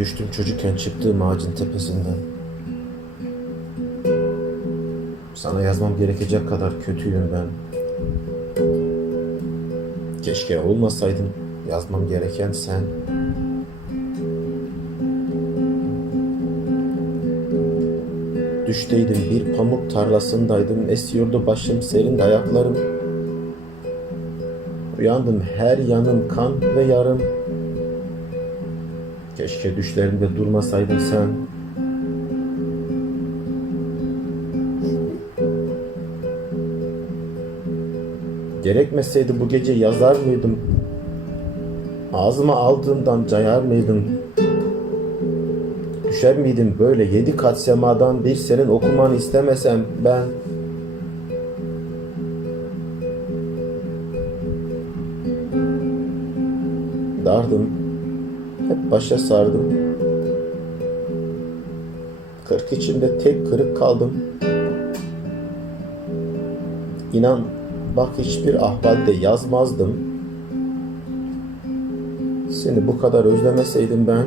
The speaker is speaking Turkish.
Düştüm çocukken çıktığım ağacın tepesinden. Sana yazmam gerekecek kadar kötüyüm ben. Keşke olmasaydın yazmam gereken sen. Düşteydim bir pamuk tarlasındaydım esiyordu başım serin ayaklarım. Uyandım her yanım kan ve yarım. Keşke düşlerimde durmasaydın sen. Gerekmeseydi bu gece yazar mıydım? Ağzıma aldığımdan cayar mıydım? Düşer miydim böyle yedi kat semadan bir senin okumanı istemesem ben? Dardım, hep başa sardım. Kırk içinde tek kırık kaldım. İnan bak hiçbir ahvalde yazmazdım. Seni bu kadar özlemeseydim ben